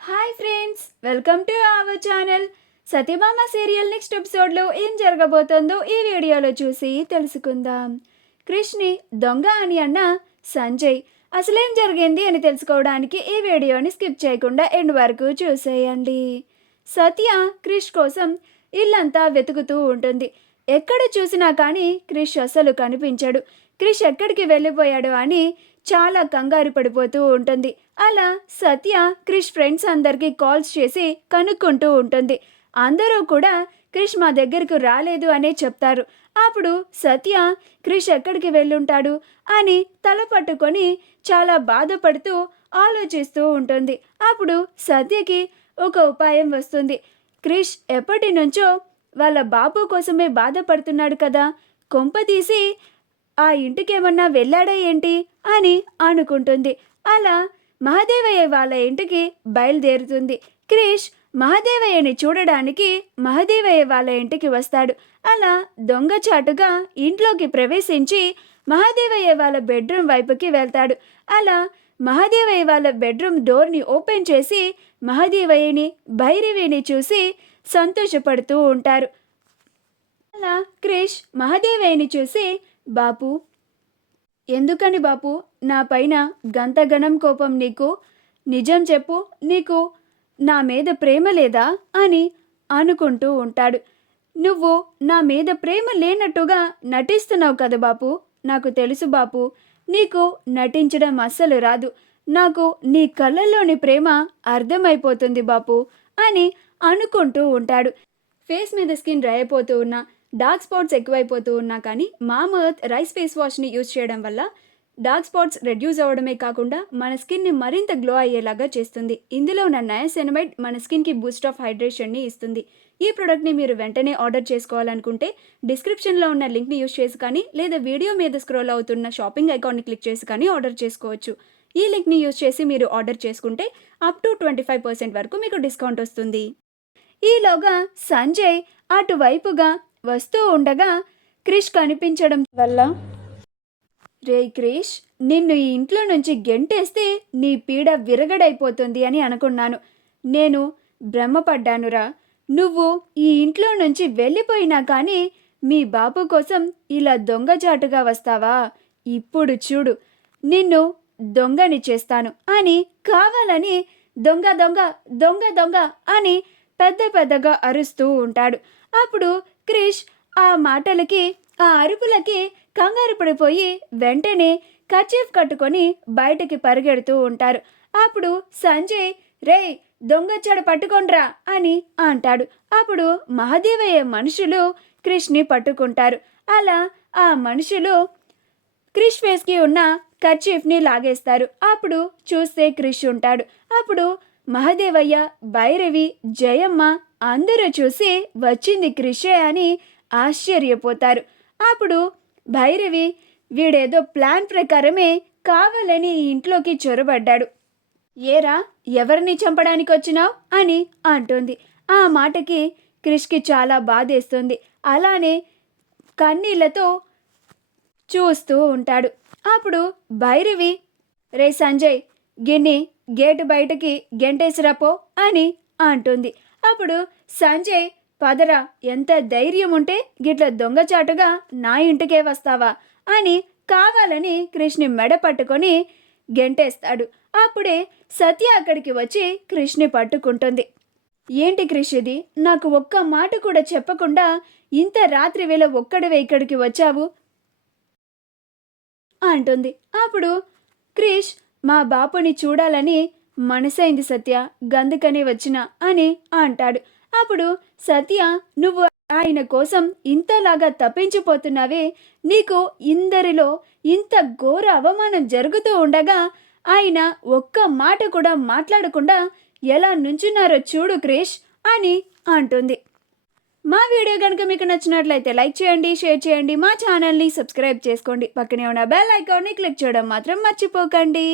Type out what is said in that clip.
Hi friends, welcome to our channel. Satyabhama serial next ఎపిసోడ్లో ఏం జరగబోతుందో ఈ వీడియోలో చూసి తెలుసుకుందాం. క్రిష్ని దొంగ అని అన్న సంజయ్ అసలేం జరిగింది అని తెలుసుకోవడానికి ఈ వీడియోని స్కిప్ చేయకుండా ఎండ్ వరకు చూసేయండి. సత్య క్రిష్ కోసం ఇల్లంతా వెతుకుతూ ఉంటుంది. ఎక్కడ చూసినా కానీ క్రిష్ అసలు కనిపించడు. క్రిష్ ఎక్కడికి వెళ్ళిపోయాడు అని చాలా కంగారు పడిపోతూ ఉంటుంది. అలా సత్య క్రిష్ ఫ్రెండ్స్ అందరికీ కాల్స్ చేసి కనుక్కుంటూ ఉంటుంది. అందరూ కూడా క్రిష్ మా దగ్గరకు రాలేదు అనే చెప్తారు. అప్పుడు సత్య క్రిష్ ఎక్కడికి వెళ్ళుంటాడు అని తల పట్టుకొని చాలా బాధపడుతూ ఆలోచిస్తూ ఉంటుంది. అప్పుడు సత్యకి ఒక ఉపాయం వస్తుంది. క్రిష్ ఎప్పటి నుంచో వాళ్ళ బాబు కోసమే బాధపడుతున్నాడు కదా, కొంపదీసి ఆ ఇంటికేమన్నా వెళ్ళాడా ఏంటి అని అనుకుంటుంది. అలా మహదేవయ్య వాళ్ళ ఇంటికి బయలుదేరుతుంది. క్రిష్ మహదేవయ్యని చూడడానికి మహదేవయ్య వాళ్ళ ఇంటికి వస్తాడు. అలా దొంగచాటుగా ఇంట్లోకి ప్రవేశించి మహదేవయ్య వాళ్ళ బెడ్రూమ్ వైపుకి వెళ్తాడు. అలా మహదేవయ్య వాళ్ళ బెడ్రూమ్ డోర్ని ఓపెన్ చేసి మహదేవయ్యని భైరవిని చూసి సంతోషపడుతూ ఉంటారు. అలా క్రిష్ మహదేవయ్యని చూసి, బాపు, ఎందుకని బాపు నా పైన గంతగణం కోపం నీకు? నిజం చెప్పు, నీకు నా మీద ప్రేమ లేదా అని అనుకుంటూ ఉంటాడు. నువ్వు నా మీద ప్రేమ లేనట్టుగా నటిస్తున్నావు కదా బాపు. నాకు తెలుసు బాపు, నీకు నటించడం అస్సలు రాదు. నాకు నీ కళ్ళల్లోని ప్రేమ అర్థమైపోతుంది బాపు అని అనుకుంటూ ఉంటాడు. ఫేస్ మీద స్కిన్ డ్రై అయిపోతూ ఉన్నా, డార్క్ స్పాట్స్ ఎక్కువైపోతూ ఉన్నా కానీ మామర్త్ రైస్ ఫేస్ వాష్ని యూజ్ చేయడం వల్ల డార్క్ స్పాట్స్ రెడ్యూస్ అవ్వడమే కాకుండా మన స్కిన్ని మరింత గ్లో అయ్యేలాగా చేస్తుంది. ఇందులో ఉన్న నయాసినమైడ్ మన స్కిన్కి బూస్ట్ ఆఫ్ హైడ్రేషన్ని ఇస్తుంది. ఈ ప్రోడక్ట్ని మీరు వెంటనే ఆర్డర్ చేసుకోవాలనుకుంటే డిస్క్రిప్షన్లో ఉన్న లింక్ని యూజ్ చేసి కానీ లేదా వీడియో మీద స్క్రోల్ అవుతున్న షాపింగ్ ఐకాన్ని క్లిక్ చేసి కానీ ఆర్డర్ చేసుకోవచ్చు. ఈ లింక్ని యూజ్ చేసి మీరు ఆర్డర్ చేసుకుంటే అప్ టు 25% వరకు మీకు డిస్కౌంట్ వస్తుంది. ఈలోగా సంజయ్ అటువైపుగా వస్తూ ఉండగా క్రిష్ కనిపించడం వల్ల, రే క్రిష్, నిన్ను ఈ ఇంట్లో నుంచి గెంటేస్తే నీ పీడ విరగడైపోతుంది అని అనుకున్నాను. నేను భ్రమపడ్డానురా. నువ్వు ఈ ఇంట్లో నుంచి వెళ్ళిపోయినా కానీ మీ బాబు కోసం ఇలా దొంగచాటుగా వస్తావా? ఇప్పుడు చూడు, నిన్ను దొంగని చేస్తాను అని కావాలని దొంగ దొంగ దొంగ దొంగ అని పెద్ద పెద్దగా అరుస్తూ ఉంటాడు. అప్పుడు క్రిష్ ఆ మాటలకి, ఆ అరుపులకి కంగారు పడిపోయి వెంటనే కర్చీఫ్ కట్టుకొని బయటికి పరిగెడుతూ ఉంటారు. అప్పుడు సంజయ్, రే దొంగచ్చాడు పట్టుకొండ్రా అని అంటాడు. అప్పుడు మహదేవయ్య మనుషులు క్రిష్ని పట్టుకుంటారు. అలా ఆ మనుషులు క్రిష్ ఫేస్కి ఉన్న కర్చీఫ్ని లాగేస్తారు. అప్పుడు చూస్తే క్రిష్ ఉంటాడు. అప్పుడు మహదేవయ్య, భైరవి, జయమ్మ అందరూ చూసి వచ్చింది క్రిషే అని ఆశ్చర్యపోతారు. అప్పుడు భైరవి, వీడేదో ప్లాన్ ప్రకారమే కావాలని ఇంట్లోకి చొరబడ్డాడు. ఏరా, ఎవరిని చంపడానికి వచ్చినావు అని అంటుంది. ఆ మాటకి క్రిష్కి చాలా బాధేస్తుంది. అలానే కన్నీళ్లతో చూస్తూ ఉంటాడు. అప్పుడు భైరవి, రే సంజయ్, గిన్ని గేటు బయటకి గెంటేసిరాపో అని అంటుంది. అప్పుడు సంజయ్, పదరా, ఎంత ధైర్యం ఉంటే గిట్ల దొంగచాటుగా నా ఇంటికే వస్తావా అని కావాలని క్రిష్ని మెడ పట్టుకొని గెంటేస్తాడు. అప్పుడే సత్య అక్కడికి వచ్చి క్రిష్ని పట్టుకుంటుంది. ఏంటి క్రిష్ ఇది? నాకు ఒక్క మాట కూడా చెప్పకుండా ఇంత రాత్రి వేళ ఒక్కడివే ఇక్కడికి వచ్చావు అంటుంది. అప్పుడు క్రిష్, మా బాపుని చూడాలని మనసైంది సత్య, గందుకనే వచ్చిన అని అంటాడు. అప్పుడు సత్య, నువ్వు ఆయన కోసం ఇంతలాగా తప్పించిపోతున్నావే, నీకు ఇందరిలో ఇంత ఘోర అవమానం జరుగుతూ ఉండగా ఆయన ఒక్క మాట కూడా మాట్లాడకుండా ఎలా నుంచున్నారో చూడు క్రిష్ అని అంటుంది. మా వీడియో కనుక మీకు నచ్చినట్లయితే లైక్ చేయండి, షేర్ చేయండి, మా ఛానల్ని సబ్స్క్రైబ్ చేసుకోండి. పక్కనే ఉన్న బెల్ ఐకాన్ని క్లిక్ చేయడం మాత్రం మర్చిపోకండి.